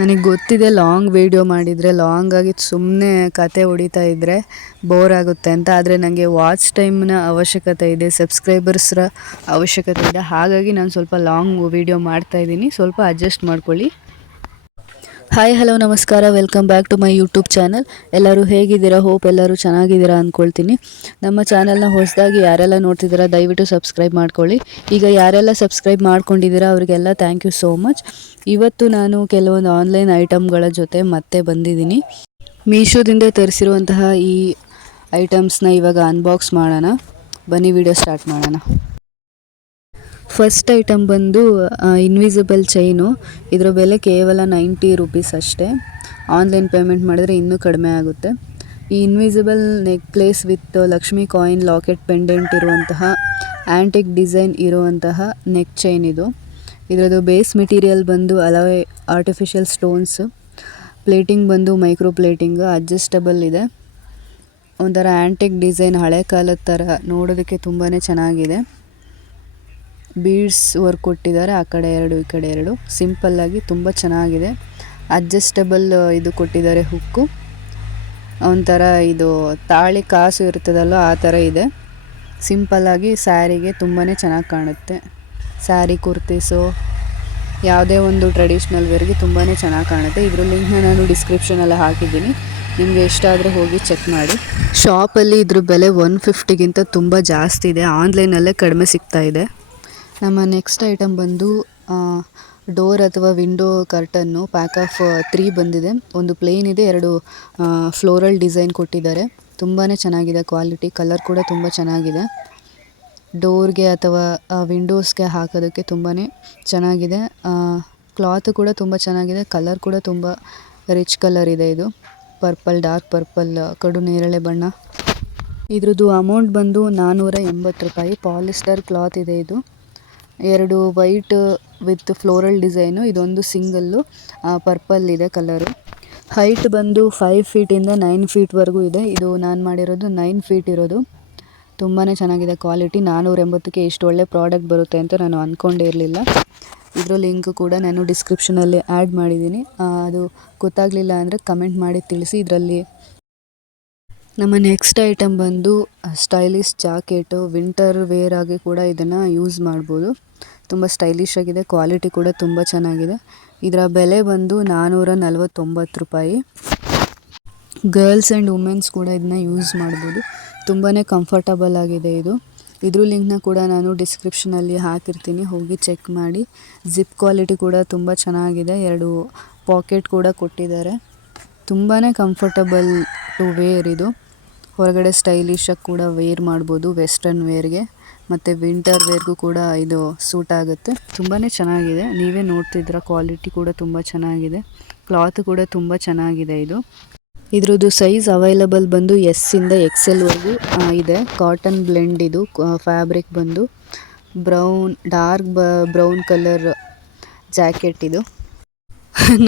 ನನಗೆ ಗೊತ್ತಿದೆ long video ಮಾಡಿದರೆ ಲಾಂಗಾಗಿ ಸುಮ್ಮನೆ ಕತೆ ಹೊಡಿತಾ ಇದ್ದರೆ ಬೋರ್ ಆಗುತ್ತೆ ಅಂತ. ಆದರೆ ನನಗೆ ವಾಚ್ ಟೈಮ್ನ ಅವಶ್ಯಕತೆ ಇದೆ, ಸಬ್ಸ್ಕ್ರೈಬರ್ಸ್ರ ಅವಶ್ಯಕತೆ ಇದೆ. ಹಾಗಾಗಿ ನಾನು ಸ್ವಲ್ಪ ಲಾಂಗ್ ವೀಡಿಯೋ ಮಾಡ್ತಾಯಿದ್ದೀನಿ, ಸ್ವಲ್ಪ ಅಡ್ಜಸ್ಟ್ ಮಾಡ್ಕೊಳ್ಳಿ. ಹಾಯ್ ಹಲೋ ನಮಸ್ಕಾರ, welcome back to my YouTube channel. ಎಲ್ಲರೂ ಹೇಗಿದ್ದೀರಾ? ಹೋಪ್ ಎಲ್ಲರೂ ಚೆನ್ನಾಗಿದ್ದೀರಾ ಅಂದ್ಕೊಳ್ತೀನಿ. ನಮ್ಮ ಚಾನಲ್ನ ಹೊಸದಾಗಿ ಯಾರೆಲ್ಲ ನೋಡ್ತಿದ್ದೀರಾ ದಯವಿಟ್ಟು ಸಬ್ಸ್ಕ್ರೈಬ್ ಮಾಡ್ಕೊಳ್ಳಿ. ಈಗ ಯಾರೆಲ್ಲ ಸಬ್ಸ್ಕ್ರೈಬ್ ಮಾಡ್ಕೊಂಡಿದ್ದೀರಾ ಅವರಿಗೆಲ್ಲ ಥ್ಯಾಂಕ್ ಯು ಸೋ ಮಚ್. ಇವತ್ತು ನಾನು ಕೆಲವೊಂದು ಆನ್ಲೈನ್ ಐಟಮ್ಗಳ ಜೊತೆ ಮತ್ತೆ ಬಂದಿದ್ದೀನಿ. ಮೀಶೋದಿಂದ ತರಿಸಿರುವಂತಹ ಈ ಐಟಮ್ಸ್ನ ಇವಾಗ ಅನ್ಬಾಕ್ಸ್ ಮಾಡೋಣ. ಬನ್ನಿ ವಿಡಿಯೋ ಸ್ಟಾರ್ಟ್ ಮಾಡೋಣ. ಫಸ್ಟ್ ಐಟಮ್ ಬಂದು ಇನ್ವಿಸಿಬಲ್ ಚೈನು. ಇದರ ಬೆಲೆ ಕೇವಲ 90 ರೂಪೀಸ್ ಅಷ್ಟೇ. ಆನ್ಲೈನ್ ಪೇಮೆಂಟ್ ಮಾಡಿದ್ರೆ ಇನ್ನೂ ಕಡಿಮೆ ಆಗುತ್ತೆ. ಈ invisible necklace with Lakshmi coin locket pendant ಇರುವಂತಹ ಆ್ಯಂಟಿಕ್ ಡಿಸೈನ್ ಇರುವಂತಹ ನೆಕ್ ಚೈನ್ ಇದು. ಇದರದ್ದು ಬೇಸ್ ಮೆಟೀರಿಯಲ್ ಬಂದು ಅಲಾಯ್ ಆರ್ಟಿಫಿಷಿಯಲ್ ಸ್ಟೋನ್ಸ್. ಪ್ಲೇಟಿಂಗ್ ಬಂದು ಮೈಕ್ರೋ ಪ್ಲೇಟಿಂಗ್, ಅಡ್ಜಸ್ಟಬಲ್ ಇದೆ. ಒಂಥರ ಆ್ಯಂಟಿಕ್ ಡಿಸೈನ್, ಹಳೆ ಕಾಲದ ಥರ ನೋಡೋದಕ್ಕೆ ತುಂಬಾ ಚೆನ್ನಾಗಿದೆ. ಬೀಡ್ಸ್ ವರ್ಕ್ ಕೊಟ್ಟಿದ್ದಾರೆ, ಆ ಕಡೆ ಎರಡು ಈ ಕಡೆ ಎರಡು. ಸಿಂಪಲ್ಲಾಗಿ ತುಂಬ ಚೆನ್ನಾಗಿದೆ. ಅಡ್ಜಸ್ಟಬಲ್ ಇದು ಕೊಟ್ಟಿದ್ದಾರೆ ಹುಕ್ಕು. ಒಂಥರ ಇದು ತಾಳಿ ಕಾಸು ಇರ್ತದಲ್ಲ ಆ ಥರ ಇದೆ. ಸಿಂಪಲ್ಲಾಗಿ ಸ್ಯಾರಿಗೆ ತುಂಬಾ ಚೆನ್ನಾಗಿ ಕಾಣುತ್ತೆ. ಸ್ಯಾರಿ, ಕುರ್ತೀಸು, ಯಾವುದೇ ಒಂದು ಟ್ರೆಡಿಷ್ನಲ್ ವೇರ್ಗೆ ತುಂಬಾ ಚೆನ್ನಾಗಿ ಕಾಣುತ್ತೆ. ಇದ್ರ ಲಿಂಕ್ನ ನಾನು ಡಿಸ್ಕ್ರಿಪ್ಷನಲ್ಲಿ ಹಾಕಿದ್ದೀನಿ, ನಿಮಗೆ ಇಷ್ಟ ಆದರೆ ಹೋಗಿ ಚೆಕ್ ಮಾಡಿ. ಶಾಪಲ್ಲಿ ಇದ್ರ ಬೆಲೆ 150ಗಿಂತ ತುಂಬ ಜಾಸ್ತಿ ಇದೆ. ಆನ್ಲೈನಲ್ಲೇ ಕಡಿಮೆ ಸಿಗ್ತಾ ಇದೆ. ನಮ್ಮ ನೆಕ್ಸ್ಟ್ ಐಟಮ್ ಬಂದು ಡೋರ್ ಅಥವಾ ವಿಂಡೋ ಕರ್ಟನ್ನು. ಪ್ಯಾಕ್ ಆಫ್ 3 ಬಂದಿದೆ. ಒಂದು ಪ್ಲೇನ್ ಇದೆ, 2 ಫ್ಲೋರಲ್ ಡಿಸೈನ್ ಕೊಟ್ಟಿದ್ದಾರೆ. ತುಂಬಾ ಚೆನ್ನಾಗಿದೆ ಕ್ವಾಲಿಟಿ. ಕಲರ್ ಕೂಡ ತುಂಬ ಚೆನ್ನಾಗಿದೆ. ಡೋರ್ಗೆ ಅಥವಾ ವಿಂಡೋಸ್ಗೆ ಹಾಕೋದಕ್ಕೆ ತುಂಬಾ ಚೆನ್ನಾಗಿದೆ. ಕ್ಲಾತ್ ಕೂಡ ತುಂಬ ಚೆನ್ನಾಗಿದೆ. ಕಲರ್ ಕೂಡ ತುಂಬ ರಿಚ್ ಕಲರ್ ಇದೆ. ಇದು ಪರ್ಪಲ್, ಡಾರ್ಕ್ ಪರ್ಪಲ್, ಕಡು ನೇರಳೆ ಬಣ್ಣ. ಇದ್ರದ್ದು ಅಮೌಂಟ್ ಬಂದು 480 ರೂಪಾಯಿ. ಪಾಲಿಸ್ಟರ್ ಕ್ಲಾತ್ ಇದೆ ಇದು. 2 ವೈಟ್ ವಿತ್ ಫ್ಲೋರಲ್ ಡಿಸೈನು, ಇದೊಂದು ಸಿಂಗಲ್ಲು ಪರ್ಪಲ್ ಇದೆ ಕಲರು. ಹೈಟ್ ಬಂದು 5 ಫೀಟಿಂದ 9 ಫೀಟ್ವರೆಗೂ ಇದೆ. ಇದು ನಾನು ಮಾಡಿರೋದು 9 ಫೀಟ್ ಇರೋದು. ತುಂಬಾ ಚೆನ್ನಾಗಿದೆ ಕ್ವಾಲಿಟಿ. 480ಕ್ಕೆ ಇಷ್ಟು ಒಳ್ಳೆ ಪ್ರಾಡಕ್ಟ್ ಬರುತ್ತೆ ಅಂತ ನಾನು ಅಂದ್ಕೊಂಡೇ ಇರಲಿಲ್ಲ. ಇದರ ಲಿಂಕ್ ಕೂಡ ನಾನು ಡಿಸ್ಕ್ರಿಪ್ಷನಲ್ಲಿ ಆ್ಯಡ್ ಮಾಡಿದ್ದೀನಿ. ಅದು ಗೊತ್ತಾಗಲಿಲ್ಲ ಅಂದರೆ ಕಮೆಂಟ್ ಮಾಡಿ ತಿಳಿಸಿ. ಇದರಲ್ಲಿ ನಮ್ಮ ನೆಕ್ಸ್ಟ್ ಐಟಮ್ ಬಂದು ಸ್ಟೈಲಿಶ್ ಜಾಕೆಟು. ವಿಂಟರ್ ವೇರ್ ಆಗಿ ಕೂಡ ಇದನ್ನು ಯೂಸ್ ಮಾಡ್ಬೋದು. ತುಂಬ ಸ್ಟೈಲಿಶ್ ಆಗಿದೆ. ಕ್ವಾಲಿಟಿ ಕೂಡ ತುಂಬ ಚೆನ್ನಾಗಿದೆ. ಇದರ ಬೆಲೆ ಬಂದು 449 ರೂಪಾಯಿ. ಗರ್ಲ್ಸ್ ಆ್ಯಂಡ್ ವುಮೆನ್ಸ್ ಕೂಡ ಇದನ್ನ ಯೂಸ್ ಮಾಡ್ಬೋದು. ತುಂಬಾ ಕಂಫರ್ಟಬಲ್ ಆಗಿದೆ ಇದು. ಇದ್ರ ಲಿಂಕ್ನ ಕೂಡ ನಾನು ಡಿಸ್ಕ್ರಿಪ್ಷನಲ್ಲಿ ಹಾಕಿರ್ತೀನಿ, ಹೋಗಿ ಚೆಕ್ ಮಾಡಿ. ಜಿಪ್ ಕ್ವಾಲಿಟಿ ಕೂಡ ತುಂಬ ಚೆನ್ನಾಗಿದೆ. 2 ಪಾಕೆಟ್ ಕೂಡ ಕೊಟ್ಟಿದ್ದಾರೆ. ತುಂಬಾ ಕಂಫರ್ಟಬಲ್ ಟು ವೇರ್ ಇದು. ಹೊರಗಡೆ ಸ್ಟೈಲಿಶಾಗಿ ಕೂಡ ವೇರ್ ಮಾಡ್ಬೋದು, ವೆಸ್ಟರ್ನ್ ವೇರ್ಗೆ ಮತ್ತು ವಿಂಟರ್ ವೇರ್ಗೂ ಕೂಡ ಇದು ಸೂಟ್ ಆಗುತ್ತೆ. ತುಂಬಾ ಚೆನ್ನಾಗಿದೆ. ನೀವೇ ನೋಡ್ತಿದ್ದೀರ, ಕ್ವಾಲಿಟಿ ಕೂಡ ತುಂಬ ಚೆನ್ನಾಗಿದೆ. ಕ್ಲಾತ್ ಕೂಡ ತುಂಬ ಚೆನ್ನಾಗಿದೆ ಇದು. ಇದ್ರದ್ದು ಸೈಜ್ ಅವೈಲಬಲ್ ಬಂದು S ಇಂದ XL ವರೆಗೂ ಇದೆ. ಕಾಟನ್ ಬ್ಲೆಂಡ್ ಇದು. ಫ್ಯಾಬ್ರಿಕ್ ಬಂದು brown, dark brown colour jacket ಇದು.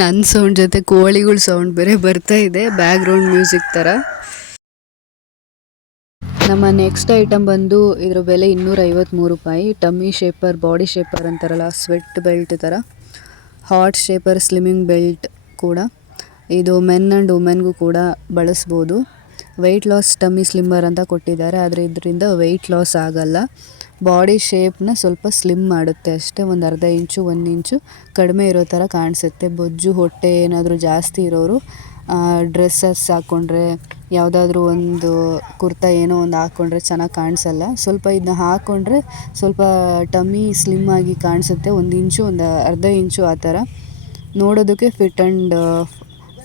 ನನ್ನ ಸೌಂಡ್ ಜೊತೆ ಕೋಳಿಗಳ ಸೌಂಡ್ ಬೇರೆ ಬರ್ತಾ ಇದೆ, ಬ್ಯಾಕ್ಗ್ರೌಂಡ್ ಮ್ಯೂಸಿಕ್ ಥರ. ನಮ್ಮ ನೆಕ್ಸ್ಟ್ ಐಟಮ್ ಬಂದು ಇದರ ಬೆಲೆ 253 ರೂಪಾಯಿ. ಟಮ್ಮಿ ಶೇಪರ್, ಬಾಡಿ ಶೇಪರ್ ಅಂತಾರಲ್ಲ, ಸ್ವೆಟ್ ಬೆಲ್ಟ್ ಥರ. ಹಾರ್ಟ್ ಶೇಪರ್ ಸ್ಲಿಮ್ಮಿಂಗ್ ಬೆಲ್ಟ್ ಕೂಡ. ಇದು ಮೆನ್ ಆ್ಯಂಡ್ ವುಮೆನ್ಗೂ ಕೂಡ ಬಳಸ್ಬೋದು. ವೆಯ್ಟ್ ಲಾಸ್ ಟಮ್ಮಿ ಸ್ಲಿಮ್ಮರ್ ಅಂತ ಕೊಟ್ಟಿದ್ದಾರೆ, ಆದರೆ ಇದರಿಂದ ವೆಯ್ಟ್ ಲಾಸ್ ಆಗಲ್ಲ. ಬಾಡಿ ಶೇಪ್ನ ಸ್ವಲ್ಪ ಸ್ಲಿಮ್ ಮಾಡುತ್ತೆ ಅಷ್ಟೇ. ಒಂದು ಅರ್ಧ ಇಂಚು 1 ಇಂಚು ಕಡಿಮೆ ಇರೋ ಥರ ಕಾಣಿಸುತ್ತೆ. ಬೊಜ್ಜು ಹೊಟ್ಟೆ ಏನಾದರೂ ಜಾಸ್ತಿ ಇರೋರು ಡ್ರೆಸ್ಸಸ್ ಹಾಕ್ಕೊಂಡ್ರೆ, ಯಾವುದಾದ್ರೂ ಒಂದು ಕುರ್ತಾ ಏನೋ ಒಂದು ಹಾಕ್ಕೊಂಡ್ರೆ ಚೆನ್ನಾಗಿ ಕಾಣಿಸಲ್ಲ. ಸ್ವಲ್ಪ ಇದನ್ನ ಹಾಕ್ಕೊಂಡ್ರೆ ಸ್ವಲ್ಪ ಟಮ್ಮಿ ಸ್ಲಿಮ್ ಆಗಿ ಕಾಣಿಸುತ್ತೆ. 1 ಇಂಚು, ಒಂದು ಅರ್ಧ ಇಂಚು ಆ ಥರ ನೋಡೋದಕ್ಕೆ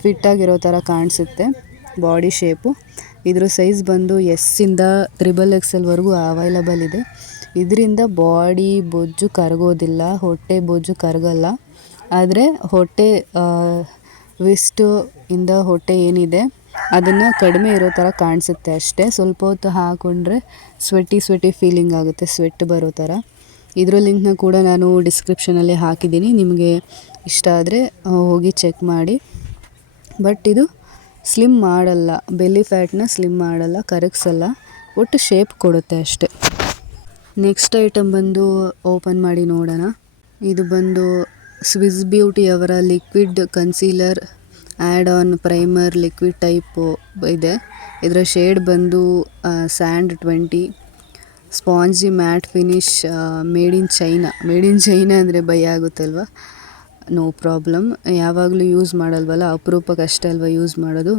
ಫಿಟ್ಟಾಗಿರೋ ಥರ ಕಾಣಿಸುತ್ತೆ ಬಾಡಿ ಶೇಪು. ಇದ್ರ ಸೈಜ್ ಬಂದು S ಇಂದ XXL ವರೆಗೂ ಅವೈಲಬಲ್ ಇದೆ. ಇದರಿಂದ ಬಾಡಿ ಬೊಜ್ಜು ಕರಗೋದಿಲ್ಲ, ಹೊಟ್ಟೆ ಬೊಜ್ಜು ಕರಗಲ್ಲ. ಆದರೆ ಹೊಟ್ಟೆ ವೆಸ್ಟು ಇಂದ ಹೊಟ್ಟೆ ಏನಿದೆ ಅದನ್ನು ಕಡಿಮೆ ಇರೋ ಥರ ಕಾಣಿಸುತ್ತೆ ಅಷ್ಟೇ. ಸ್ವಲ್ಪ ಹೊತ್ತು ಹಾಕ್ಕೊಂಡ್ರೆ ಸ್ವೆಟಿ ಫೀಲಿಂಗ್ ಆಗುತ್ತೆ, ಸ್ವೆಟ್ ಬರೋ ಥರ. ಇದರ ಲಿಂಕ್ನ ಕೂಡ ನಾನು ಡಿಸ್ಕ್ರಿಪ್ಷನಲ್ಲಿ ಹಾಕಿದ್ದೀನಿ, ನಿಮಗೆ ಇಷ್ಟ ಆದರೆ ಹೋಗಿ ಚೆಕ್ ಮಾಡಿ. ಬಟ್ ಇದು ಸ್ಲಿಮ್ ಮಾಡಲ್ಲ, ಬೆಲ್ಲಿ ಫ್ಯಾಟ್ನ ಸ್ಲಿಮ್ ಮಾಡಲ್ಲ, ಕರಗಿಸಲ್ಲ, ಒಟ್ಟು ಶೇಪ್ ಕೊಡುತ್ತೆ ಅಷ್ಟೆ. ನೆಕ್ಸ್ಟ್ ಐಟಮ್ ಬಂದು ಓಪನ್ ಮಾಡಿ ನೋಡೋಣ. ಇದು ಬಂದು ಸ್ವಿಸ್ ಬ್ಯೂಟಿ ಅವರ liquid concealer add on primer liquid type ಇದೆ. ಇದರ ಶೇಡ್ ಬಂದು sand 20. Spongy matte finish made in China ಅಂದರೆ ಭಯ ಆಗುತ್ತಲ್ವ. ನೋ ಪ್ರಾಬ್ಲಮ್, ಯಾವಾಗಲೂ ಯೂಸ್ ಮಾಡಲ್ವಲ್ಲ, ಅಪರೂಪಕ್ಕೆ ಅಷ್ಟೇ ಅಲ್ವ ಯೂಸ್ ಮಾಡೋದು.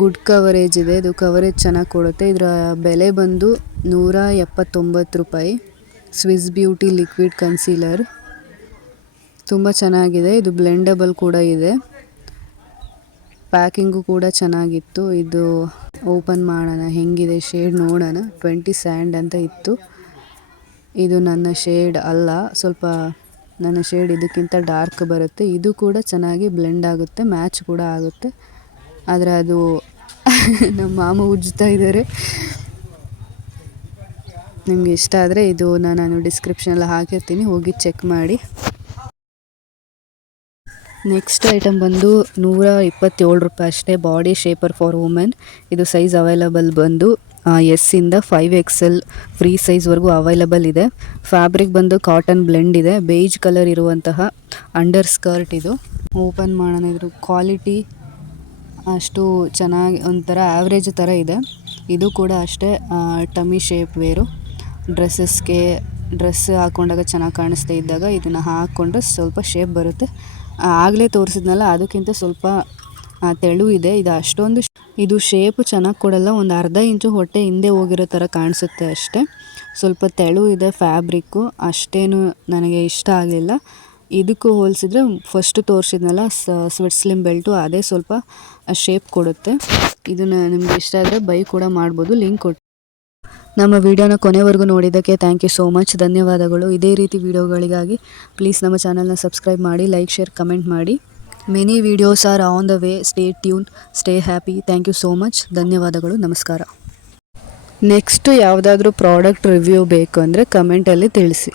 ಗುಡ್ ಕವರೇಜ್ ಇದೆ, ಇದು ಕವರೇಜ್ ಚೆನ್ನಾಗಿ ಕೊಡುತ್ತೆ. ಇದರ ಬೆಲೆ ಬಂದು 179 ರೂಪಾಯಿ. ಸ್ವಿಸ್ ಬ್ಯೂಟಿ ಲಿಕ್ವಿಡ್ ಕನ್ಸೀಲರ್ ತುಂಬ ಚೆನ್ನಾಗಿದೆ. ಇದು ಬ್ಲೆಂಡಬಲ್ ಕೂಡ ಇದೆ. ಪ್ಯಾಕಿಂಗು ಕೂಡ ಚೆನ್ನಾಗಿತ್ತು. ಇದು ಓಪನ್ ಮಾಡೋಣ, ಹೆಂಗಿದೆ ಶೇಡ್ ನೋಡೋಣ. 20 ಸ್ಯಾಂಡ್ ಅಂತ ಇತ್ತು. ಇದು ನನ್ನ ಶೇಡ್ ಅಲ್ಲ, ಸ್ವಲ್ಪ ನನ್ನ ಶೇಡ್ ಇದಕ್ಕಿಂತ ಡಾರ್ಕ್ ಬರುತ್ತೆ. ಇದು ಕೂಡ ಚೆನ್ನಾಗಿ ಬ್ಲೆಂಡ್ ಆಗುತ್ತೆ, ಮ್ಯಾಚ್ ಕೂಡ ಆಗುತ್ತೆ. ಆದರೆ ಅದು ನಮ್ಮ ಮಾಮ ಉಜ್ತಾ ಇದ್ದಾರೆ. ನಿಮ್ಗೆ ಇಷ್ಟ ಆದರೆ ಇದು ನಾನು ಡಿಸ್ಕ್ರಿಪ್ಷನಲ್ಲಿ ಹಾಕಿರ್ತೀನಿ, ಹೋಗಿ ಚೆಕ್ ಮಾಡಿ. ನೆಕ್ಸ್ಟ್ ಐಟಮ್ ಬಂದು 127 ರೂಪಾಯಿ ಅಷ್ಟೇ. Body shaper for women. ಇದು ಸೈಜ್ ಅವೈಲಬಲ್ ಬಂದು ಎಸ್ಸಿಂದ 5XL ಫ್ರೀ ಸೈಜ್ವರೆಗೂ ಅವೈಲಬಲ್ ಇದೆ. ಫ್ಯಾಬ್ರಿಕ್ ಬಂದು ಕಾಟನ್ ಬ್ಲೆಂಡ್ ಇದೆ. ಬೇಜ್ ಕಲರ್ ಇರುವಂತಹ ಅಂಡರ್ ಸ್ಕರ್ಟ್ ಇದು. ಓಪನ್ ಮಾಡೋಣ. ಇದ್ರ ಕ್ವಾಲಿಟಿ ಅಷ್ಟು ಚೆನ್ನಾಗಿ ಒಂಥರ ಆವ್ರೇಜ್ ಥರ ಇದೆ. ಇದು ಕೂಡ ಅಷ್ಟೇ ಟಮ್ಮಿ ಶೇಪ್ ವೇರು. ಡ್ರೆಸ್ ಹಾಕ್ಕೊಂಡಾಗ ಚೆನ್ನಾಗಿ ಕಾಣಿಸ್ತಾ ಇದ್ದಾಗ ಇದನ್ನು ಹಾಕ್ಕೊಂಡ್ರೆ ಸ್ವಲ್ಪ ಶೇಪ್ ಬರುತ್ತೆ. ಆಗಲೇ ತೋರಿಸಿದ್ನಲ್ಲ, ಅದಕ್ಕಿಂತ ಸ್ವಲ್ಪ ತೆಳು ಇದೆ. ಇದು ಅಷ್ಟೊಂದು ಇದು ಶೇಪು ಚೆನ್ನಾಗಿ ಕೊಡಲ್ಲ. ಒಂದು ಅರ್ಧ ಇಂಚು ಹೊಟ್ಟೆ ಹಿಂದೆ ಹೋಗಿರೋ ಥರ ಕಾಣಿಸುತ್ತೆ ಅಷ್ಟೇ. ಸ್ವಲ್ಪ ತೆಳು ಇದೆ ಫ್ಯಾಬ್ರಿಕ್ಕು, ಅಷ್ಟೇನು ನನಗೆ ಇಷ್ಟ ಆಗಲಿಲ್ಲ. ಇದಕ್ಕೂ ಹೋಲಿಸಿದ್ರೆ ಫಸ್ಟು ತೋರಿಸಿದ್ನಲ್ಲ ಸ್ವೆಟ್ ಸ್ಲಿಮ್ ಬೆಲ್ಟು, ಅದೇ ಸ್ವಲ್ಪ ಶೇಪ್ ಕೊಡುತ್ತೆ. ಇದನ್ನು ನಿಮ್ಗೆ ಇಷ್ಟ ಆದರೆ ಬೈ ಕೂಡ ಮಾಡ್ಬೋದು, ಲಿಂಕ್ ಕೊಟ್ಟು. ನಮ್ಮ ವಿಡಿಯೋನ ಕೊನೆವರೆಗೂ ನೋಡಿದ್ದಕ್ಕೆ ಥ್ಯಾಂಕ್ ಯು ಸೋ ಮಚ್, ಧನ್ಯವಾದಗಳು. ಇದೇ ರೀತಿ ವಿಡಿಯೋಗಳಿಗಾಗಿ ಪ್ಲೀಸ್ ನಮ್ಮ ಚಾನಲ್ನ ಸಬ್ಸ್ಕ್ರೈಬ್ ಮಾಡಿ, ಲೈಕ್, ಶೇರ್, ಕಮೆಂಟ್ ಮಾಡಿ. Many videos are on the way. Stay tune, stay happy. Thank you so much, ಧನ್ಯವಾದಗಳು, ನಮಸ್ಕಾರ. ನೆಕ್ಸ್ಟ್ ಯಾವುದಾದ್ರೂ ಪ್ರಾಡಕ್ಟ್ ರಿವ್ಯೂ ಬೇಕು ಅಂದರೆ ಕಮೆಂಟಲ್ಲಿ ತಿಳಿಸಿ.